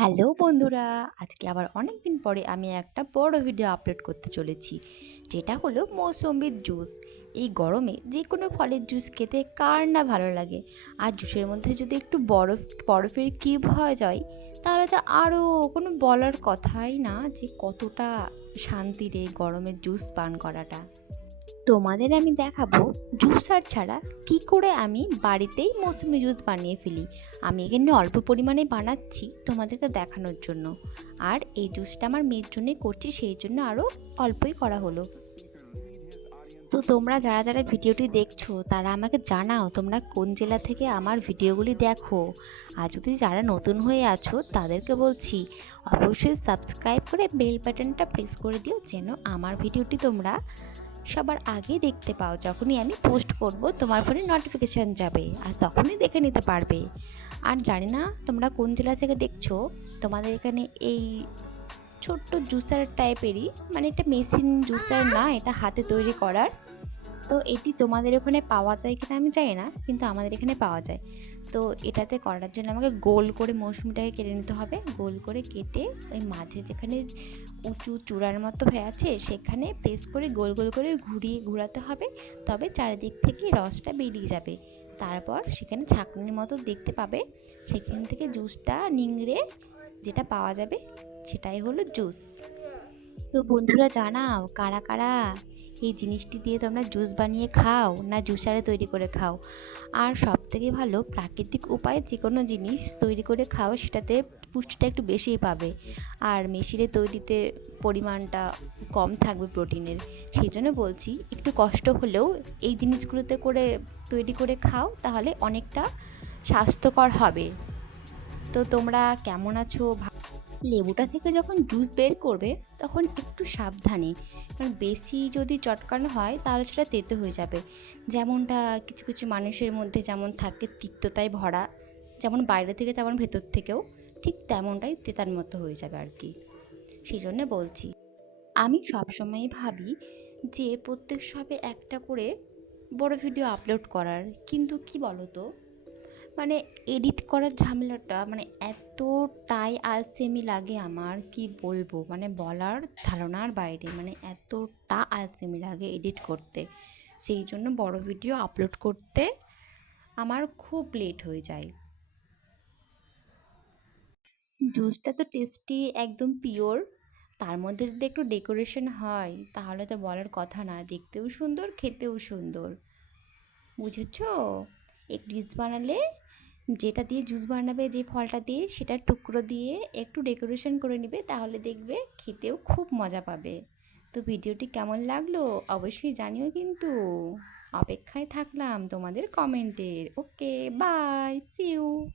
Hello বন্ধুরা, আজকে আবার অনেক দিন পরে আমি একটা বড় ভিডিও আপলোড করতে চলেছি। যেটা হলো মৌসম্বির জুস এই গরমে যে কোনো ফলের জুস খেতে কার না ভালো লাগে। আর জুসের মধ্যে যদি একটু বরফ, বরফের কিউব হয়ে যায়, তাহলে তো আরও কোনো বলার কথাই না যে কতটা শান্তির এই গরমের জুস পান করাটা। তোমাদের আমি দেখাবো জুসার ছাড়া কি করে আমি বাড়িতেই মৌসুমি জুস বানিয়ে ফেলি। আমি এখানে অল্প পরিমাণে বানাচ্ছি তোমাদেরকে দেখানোর জন্য। আর এই জুসটা আমার মেয়ের জন্যই করছি, সেই জন্য আরও অল্পই করা হলো। তো তোমরা যারা যারা ভিডিওটি দেখছ, তারা আমাকে জানাও তোমরা কোন জেলা থেকে আমার ভিডিওগুলি দেখো। আর যদি যারা নতুন হয়ে আছো, তাদেরকে বলছি অবশ্যই সাবস্ক্রাইব করে বেল বাটনটা প্রেস করে দিও, যেন আমার ভিডিওটি তোমরা সবার আগে দেখতে পাও, যখনই আমি পোস্ট করব, তোমার ফোনে নোটিফিকেশান যাবে আর তখনই দেখে নিতে পারবে। আর জানি না তোমরা কোন জেলা থেকে দেখছ, তোমাদের এখানে এই ছোট্ট জুসার টাইপেরই মানে এটা মেশিন জুসার না, এটা হাতে তৈরি করার। তো এটি তোমাদের ওখানে পাওয়া যায় কিনা আমি জানি না, কিন্তু আমাদের এখানে পাওয়া যায়। তো এটাতে করার জন্য আমাকে গোল করে মৌসুমিটাকে কেটে নিতে হবে। গোল করে কেটে ওই মাঝে যেখানে উঁচু চূড়ার মতো হয়ে আছে, সেখানে প্রেস করে গোল গোল করে ঘুরিয়ে ঘোরাতে হবে। তবে চারিদিক থেকে রসটা বেরিয়ে যাবে। তারপর সেখানে ছাঁকনির মতো দেখতে পাবে। সেখান থেকে জুসটা নিংড়ে যেটা পাওয়া যাবে, সেটাই হলো জুস। তো বন্ধুরা জানাও কারা কারা এই জিনিসটি দিয়ে তোমরা জুস বানিয়ে খাও না জুসারে তৈরি করে খাও। আর সব থেকে ভালো প্রাকৃতিক উপায়ে যে কোনো জিনিস তৈরি করে খাও সেটাতে পুষ্টিটা একটু বেশিই পাবে। আর মেশিনে তৈরিতে পরিমাণটা কম থাকবে প্রোটিনের। সেই জন্য বলছি একটু কষ্ট হলেও এই জিনিসগুলোতে করে তৈরি করে খাও তাহলে অনেকটা স্বাস্থ্যকর হবে। তো তোমরা কেমন আছো? লেবুটা থেকে যখন জুস বের করবে, তখন একটু সাবধানে। কারণ বেশি যদি চটকানো হয়, তাহলে সেটা তেতো হয়ে যাবে। যেমনটা কিছু কিছু মানুষের মধ্যে যেমন থাকে তিক্ততায় ভরা, যেমন বাইরে থেকে তেমন ভেতর থেকেও ঠিক তেমনটাই তেতার মতো হয়ে যাবে আর কি। সেই জন্য বলছি। আমি সবসময়ই ভাবি যে, প্রত্যেক সবে একটা করে বড় ভিডিও আপলোড করার। কিন্তু কি বলো তো মানে এডিট করার ঝামেলাটা মানে এতটাই আলসেমি লাগে আমার, কি বলব? মানে বলার ধারণার বাইরে মানে এতটা আলসেমি লাগে এডিট করতে। সেই জন্য বড় ভিডিও আপলোড করতে আমার খুব লেট হয়ে যায়। জুসটা তো টেস্টি একদম পিওর তার মধ্যে যদি একটু ডেকোরেশন হয়, তাহলে তো বলার কথা না। দেখতেও সুন্দর, খেতেও সুন্দর। বুঝেছ? এক জুস বানালে যেটা দিয়ে জুস বানাবে, যে ফলটা দিয়ে সেটা টুকরো দিয়ে একটু ডেকোরেশন করে নেবে, তাহলে দেখবে খেতেও খুব মজা পাবে। তো ভিডিওটি কেমন লাগল অবশ্যই জানিও কিন্তু। অপেক্ষায় থাকলাম তোমাদের কমেন্টের ওকে বাই সিউ